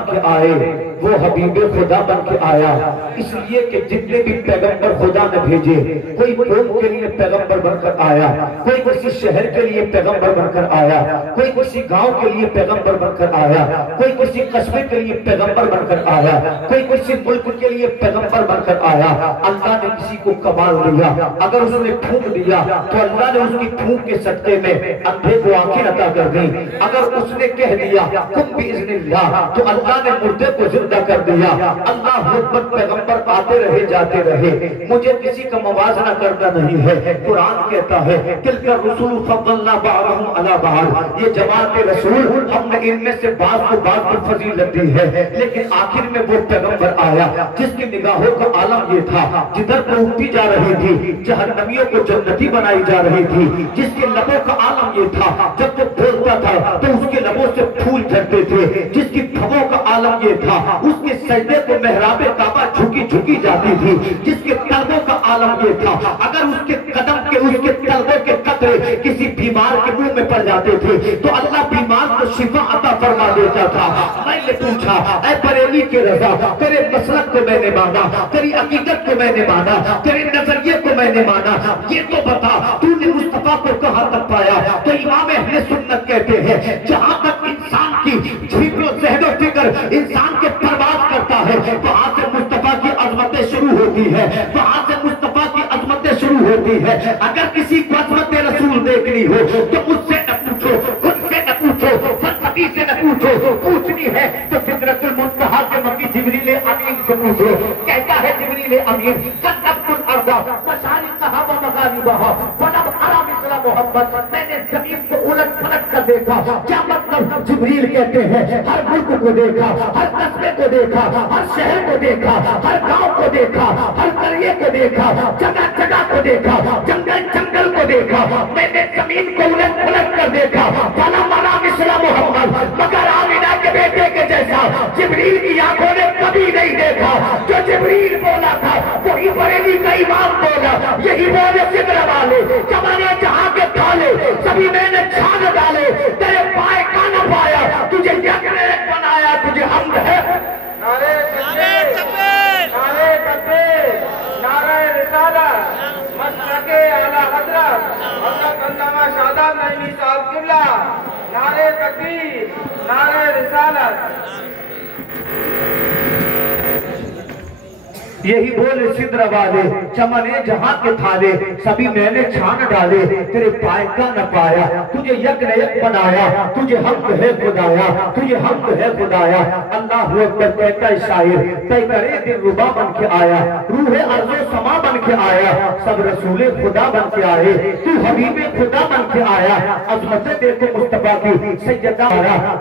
بن کے آئے وہ حبیب خدا بن کے آیا، اس لیے کہ جتنے بھی پیغمبر خدا نے بھیجے، کوئی قوم کے لیے پیغمبر بن کر آیا، کوئی کسی شہر کے لیے پیغمبر بن کر آیا، کوئی کسی گاؤں کے لیے پیغمبر بن کر آیا، کوئی کسی قصبے کے لیے پیغمبر بن کر آیا، کوئی کسی ملک کے لیے پیغمبر بن کر آیا۔ اللہ نے کسی کو کمال دیا، اگر اس نے پھونک دیا تو اللہ نے اس کی پھونک کے صدقے میں اندھے کو آنکھیں عطا کر دی، اگر اس نے کہہ دیا کن باذن اللہ تو اللہ نے مردے کو زندہ کر دیا۔ اللہ اکبر، پیغمبر آتے رہے جاتے رہے، مجھے کسی کا موازنہ کرنا نہیں ہے۔ قرآن کہتا ہے تلک الرسول فضلنا بعضهم علی بعض، یہ جماعت رسول ہم نے ان میں سے بعض کو بعض پر فضیلت دی ہے، لیکن آخر میں وہ پیغمبر آیا جس کی نگاہوں کا عالم یہ تھا، جدھر کو اٹھتی جا رہی تھی جہنمیوں کو جنتی بنائی جا رہی تھی، جس کے لبوں کا عالم یہ تھا جب وہ بولتا تھا تو اس کے لبوں سے پھول جھڑتے تھے، جس کی پھبوں کا عالم یہ تھا اس کے سجدے کو محراب کعبہ جھکی جھکی جاتی تھی، جس کے تلبوں کا عالم یہ تھا اگر اس کے قدم کے اس کے تلبوں کے قطرے کسی بیمار کے منہ میں پڑ جاتے تھے تو اللہ بیمار کو شفا عطا فرما دیتا تھا۔ میں نے پوچھا اے بریلی کے رضا، تیرے مسلک کو میں نے مانا، تیری عقیدت کو میں نے مانا، تیرے نظریے کو میں نے مانا، یہ تو بتا تو نے مصطفیٰ کو کہاں تک پایا؟ تو امام اہل سنت کہتے ہیں جہاں تک انسان کی جھیپ و ذہن و فکر انسان کے پرواز کرتا ہے وہاں سے مصطفیٰ کی عظمتیں شروع ہوتی ہے، وہاں سے مصطفیٰ کی عظمتیں شروع ہوتی ہے۔ اگر کسی کو عظمت رسول دیکھنی ہو تو مجھ سے نہ پوچھو، خود سے نہ پوچھو، فلسفی سے نہ پوچھو، پوچھنی ہے تو سدرۃ المنتہا کے مکی جبریل امین سے پوچھو۔ کہتا ہے جبریل امین کتبت الارض مشارقها ومغاربها ولم ارى مثل محمد، میں نے زمین کو الٹ پلٹ کر دیکھا۔ کیا مطلب؟ جبریل کہتے ہیں ہر ملک کو دیکھا، ہر قصبے کو دیکھا، ہر شہر کو دیکھا، ہر گاؤں کو دیکھا، ہر قریے کو دیکھا، جگہ جگہ کو دیکھا، جنگل جنگل کو دیکھا، میں نے زمین کو الٹ پلٹ کر دیکھا۔ فلم ارى مثل محمد، مگر آمنہ کے بیٹے کے جیسا جبریل کی آنکھوں نے کبھی نہیں دیکھا۔ جو جبریل بولا تھا وہی بریلی کا امام بولا، یہی بولے سدر والے زمانے جہاں کے تھالے سبھی میں نے چھان ڈالے، تیرے پائے کا نہ پایا، تجھے یک بنایا، تجھے حمد ہے۔ نعرہ تکبیر، نعرہ تکبیر، نعرہ رسالت، مسلک اعلی حضرت حضرت علامہ شاداب نعیمی صاحب قبلہ، نعرہ تکبیر، نعرہ رسالت۔ یہی بولے سدر والے چمنے جہاں کے تھالے سبھی میں نے چھان ڈالے، تیرے پائے کا نہ پایا، تجھے یک نے یک بنایا، تجھے حمد ہے خدایا، تجھے حمد ہے خدایا۔ اللہ اکبر کہتا ہے شاعر طے کرے دل ربا بن کے آیا، روح ارض و سما بن کے آیا، سب رسول خدا بن کے آئے، تو حبیب خدا بن کے آیا۔ عظمتیں دیکھو مصطفیٰ کی سیدہ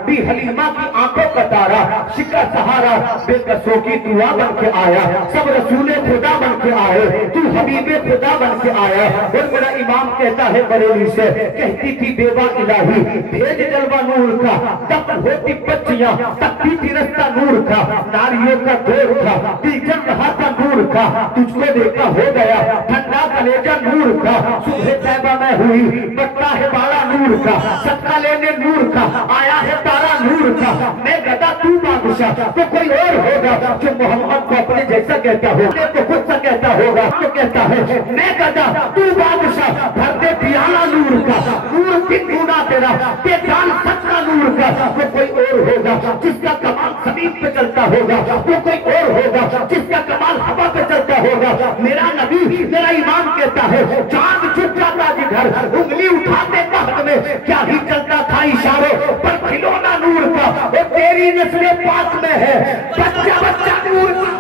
بی حلیمہ کی آنکھوں کا تارا، شکا سہارا بے کسوں کی دعا بن کے آیا، سب رسول خدا بن کے آئے، تو حبیب خدا بن کے آیا۔ اور میرا امام کہتا ہے بریلی سے، کہتی تھی بیوہ الہی بھیج جلوہ نور کا، تب ہوتی بچیاں تکتی تھی رستہ نور کا، ناریوں کا دور تھا دل جل رہا تھا نور کا، تجھ کو دیکھا ہو گیا ٹھنڈا کلیجہ نور کا، صبح طیبہ میں ہوئی بٹا ہے بارہ نور کا، صدقہ لینے نور کا آیا ہے تارا نور کا۔ میں گدا تو بادشاہ تو کوئی اور ہوگا جو محمد کو اپنے جیسا کہتا ہو، تو خود سا کہتا ہوگا، تو کہتا ہے میں گدا تو بادشاہ بھر دے پیالہ نور کا، نور کی دونا تیرا کہ جان سچا نور کا۔ وہ کوئی اور ہوگا جس کا کمال زمین پہ چلتا ہوگا، وہ کوئی اور ہوگا جس کا کمال ہوا پہ چلتا ہوگا۔ میرا نبی میرا امام کہتا ہے چاند چھپ جاتا جدھر انگلی اٹھاتے پہد میں، کیا ہی چلتا تھا اشاروں پر کھلونا نور کا۔ وہ تیری نسل پاک میں ہے بچہ بچہ نور کا۔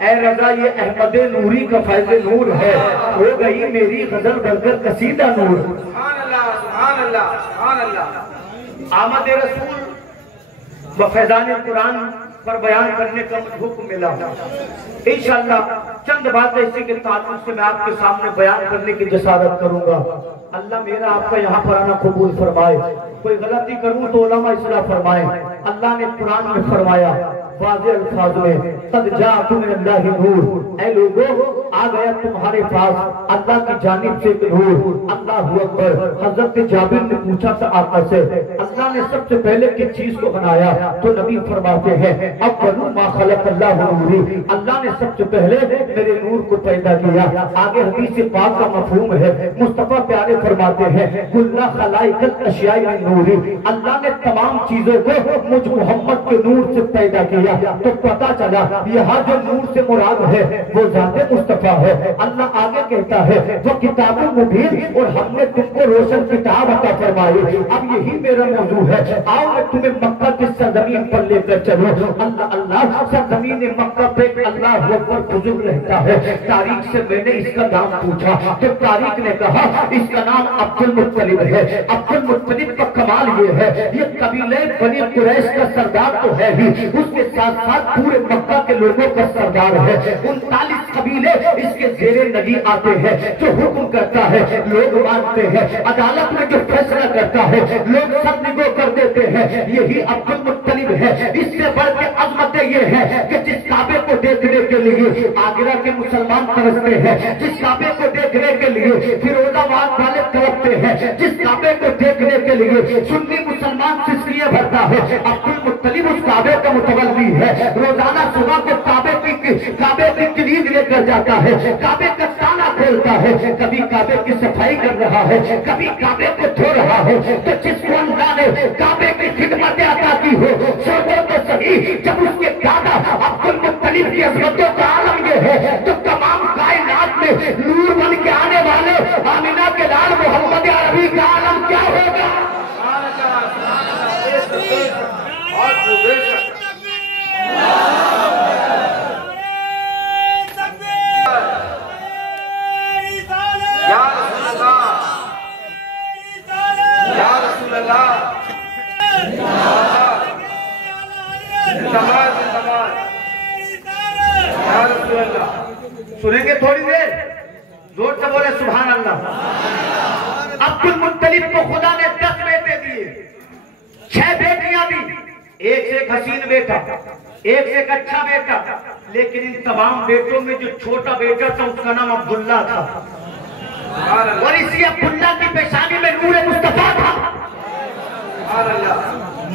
اے رضا یہ احمد نوری کا فیض نور ہے، ہو گئی میری غزل بن کر قصیدہ نور۔ سبحان اللہ، سبحان اللہ، سبحان اللہ۔ آمد رسول و فیضان قرآن پر بیان کرنے کا حکم ملا۔ انشاءاللہ چند باتیں اسی کے تعلق سے میں آپ کے سامنے بیان کرنے کی جسارت کروں گا۔ اللہ میرا آپ کا یہاں پر آنا قبول فرمائے، کوئی غلطی کروں تو علماء اصلاح فرمائے۔ اللہ نے قرآن میں فرمایا واضح الفاظ میں قد جاءکم من اللہ نور، اے لوگوں آ گیا تمہارے پاس اللہ کی جانب سے ایک نور۔ اللہ اکبر۔ حضرت جابر نے پوچھا تھا آقا سے اللہ نے سب سے پہلے کس چیز کو بنایا؟ تو نبی فرماتے ہیں اول ما خلق اللہ نوری، اللہ نے سب سے پہلے میرے نور کو پیدا کیا۔ آگے حدیث پاک کا مفہوم ہے، مصطفیٰ پیارے فرماتے ہیں کل خلائق الاشیاء من نوری، اللہ نے تمام چیزوں کو مجھ محمد کے نور سے پیدا کیا۔ تو پتا چلا یہاں جو نور سے مراد ہے وہ ذات مصطفیٰ ہے۔ اللہ آگے کہتا ہے وہ کتاب مبین، اور ہم نے تم کو روشن کتاب عطا فرمائی۔ اب یہی میرا موضوع ہے، آؤ میں تمہیں مکہ کی سرزمین پر لے کر چلو۔ اللہ اللہ سرزمین مکہ پہ اللہ اکبر بزرگ رہتا ہے۔ تاریخ سے میں نے اس کا نام پوچھا تو تاریخ نے کہا اس کا نام عبد المطلب ہے۔ عبد المطلب کا کمال یہ ہے یہ قبیلے بنی قریش کا سردار تو ہے ہی، اس کے ساتھ ساتھ پورے مکہ کے لوگوں کا سردار ہے۔ 39 قبیلے اس کے زیر نگی آتے ہیں، جو حکم کرتا ہے لوگ مانتے ہیں، عدالت میں جو فیصلہ کرتا ہے لوگ سب نگو کر دیتے ہیں، یہی عبد المطلب ہے۔ اس سے بڑھ کے عظمت یہ ہے کہ جس کعبے کو دیکھنے کے لیے آگرہ کے مسلمان ترستے ہیں، جس کعبے کو دیکھنے کے لیے فیروز آباد والے تڑپتے ہیں، جس کعبے کو دیکھنے کے لیے سنی مسلمان سسکیاں بھرتا ہے، عبد المطلب اس کعبے کا متولی ہے۔ روزانہ صبح کو کعبے کی کلید لے کر جاتا ہے، کعبے کا تالا کھولتا ہے، کبھی کعبے کی صفائی کر رہا ہے، کبھی کعبے کو دھو رہا ہے۔ تو جس کو اللہ نے کعبے کی خدمت عطا کی ہو، سوچو تو صحیح، جب اس کے دادا عبد المطلب کی عظمتوں کا عالم یہ ہے تو تمام کائنات میں نور بن کے آنے والے آمینہ کے لال محمد عربی کا عالم کیا ہوگا؟ سنیں گے تھوڑی دیر؟ زور سے بولے سبحان اللہ۔ عبد المطلب کو خدا نے 10 بیٹے دیے، 6 بیٹیاں دی، ایک سے ایک حسین بیٹا، ایک سے ایک اچھا بیٹا، لیکن ان تمام بیٹوں میں جو چھوٹا بیٹا تھا اس کا نام عبداللہ تھا، اور اسی عبداللہ کی پیشانی میں نور مصطفیٰ تھا۔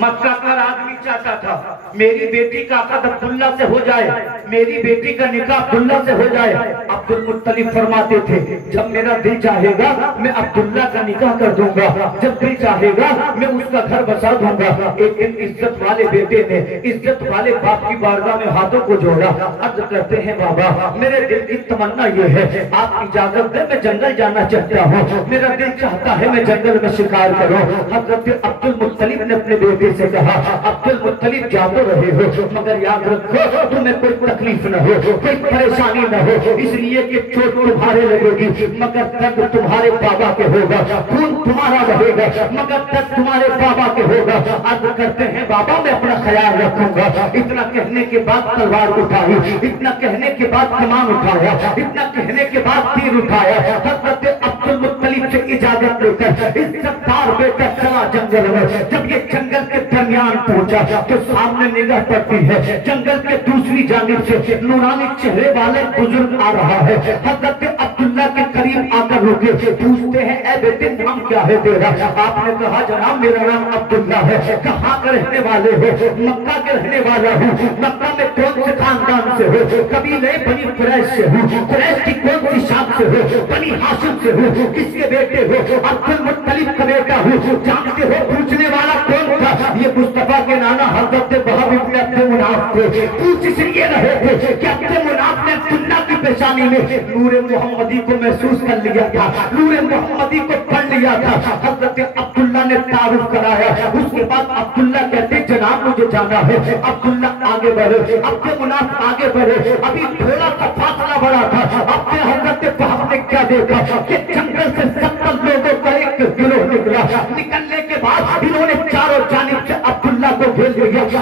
مکہ کا آدمی چاہتا تھا میری بیٹی کا عقد عبداللہ سے ہو جائے، میری بیٹی کا نکاح عبداللہ سے ہو جائے۔ عبد المطلب فرماتے تھے جب میرا دل چاہے گا میں عبداللہ کا نکاح کر دوں گا، جب دل چاہے گا میں اس کا گھر بسا دوں گا۔ ایک دن عزت والے بیٹے نے عزت والے باپ کی بارگاہ میں ہاتھوں کو جوڑا، عرض کرتے ہیں بابا میرے دل کی تمنا یہ ہے آپ اجازت دیں میں جنگل جانا چاہتا ہوں، میرا دل چاہتا ہے میں جنگل میں شکار کروں۔ حضرت عبد المطلب نے اپنے بیٹے سے کہا عبد المطلب جا تو رہے ہو مگر یاد رکھو تمہیں کوئی تکلیف نہ ہو، کوئی پریشانی نہ ہو، اس لیے کہ چوٹ تمہارے لگے گی مگر درد تمہارے بابا کے ہوگا، خون تمہارا رہے گا مگر درد تمہارے بابا کے ہوگا۔ عرض کرتے ہیں بابا میں اپنا خیال رکھوں گا۔ اتنا کہنے کے بعد تلوار اٹھائی، اتنا کہنے کے بعد کمان اٹھایا، اتنا کہنے کے بعد تیر اٹھایا۔ حضرت عبد المطلب سے اجازت لے کر عزت دار بیٹا چلا جنگل میں۔ جب یہ جنگل کے درمیان پہنچا تو سامنے نگاہ پڑتی ہے جنگل کے دوسری جانب سے نورانی چہرے والے بزرگ آ رہا ہے۔ حضرت عبداللہ کے قریب آ کر رکے، پوچھتے ہیں اے بیٹے نام کیا ہے تیرا؟ آپ نے کہا جناب میرا نام عبداللہ ہے۔ کہاں کے رہنے والے ہو؟ مکہ کے رہنے والا ہوں۔ مکہ میں کون سے خاندان سے ہو؟ قبیلے بنی قریش سے ہوں۔ قریش کی کون سی شان سے ہو؟ بنی ہاشم سے ہوں۔ کس کے بیٹے ہو؟ عبد المطلب کا بیٹا ہوں۔ جانتے ہو پوچھنے والا کون تھا؟ یہ مصطفیٰ کے نانا حضرت وہب ابن عبد مناف تھے۔ پوچھ اس لیے رہے تھے کہ عبد مناف نے عبداللہ کی پیشانی میں نور محمدی کو محسوس کر لیا تھا، نور محمدی کو پڑھ لیا تھا۔ حضرت عبداللہ نے تعارف کرایا، اس کے بعد عبداللہ کہتے جناب مجھے جانا ہے۔ عبداللہ آگے بڑھے، عبد مناف آگے بڑھے، ابھی تھوڑا سا فاصلہ بڑا تھا۔ اپنے حضرت وہب نے کیا دیکھا کہ جنگل سے 70 لوگوں کا ایک گروہ نکلا۔ نکلنے کے بعد انہوں نے چاروں جانب سے عبداللہ کو گھیر لیا،